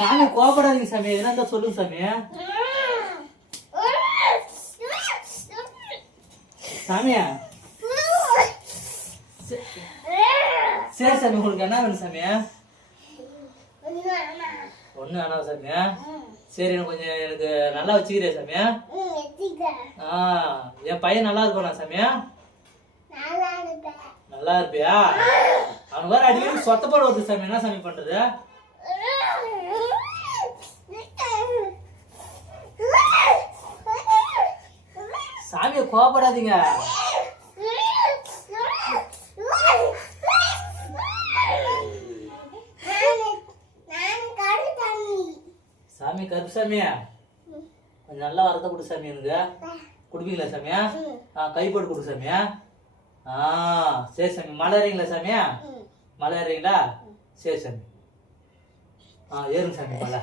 சாமி கோபப்படாதீங்க சாமி, என்ன சொல்லுங்க சாமி. சாமியா சரி சாமி, உங்களுக்கு என்ன வேணும் சாமியா? ஒண்ணு வேணாம் சாமியா. சரி, எனக்கு நல்லா வச்சுக்கிறேன் சாமியா. என் பையன் நல்லா இருப்பானா சாமியா? நல்லா இருப்பியா? அவனுக்கு வேற அடிக்கடி சொத்தப்பாடு வருது சாமி, என்ன சாமி பண்றது? சாமியை கோபப்படாதீங்க. சாமி கருப்பு சாமியா, கொஞ்சம் நல்லா வரத கொடு சாமி. எனக்கு குடுப்பீங்களா சாமியா? கைப்போட்டு கொடு சாமியா. சரி சாமி. மலை ஏறீங்களா சாமியா? மலை ஏறீங்களா? சரி சாமி. ஏறுங்க சாமி மலை.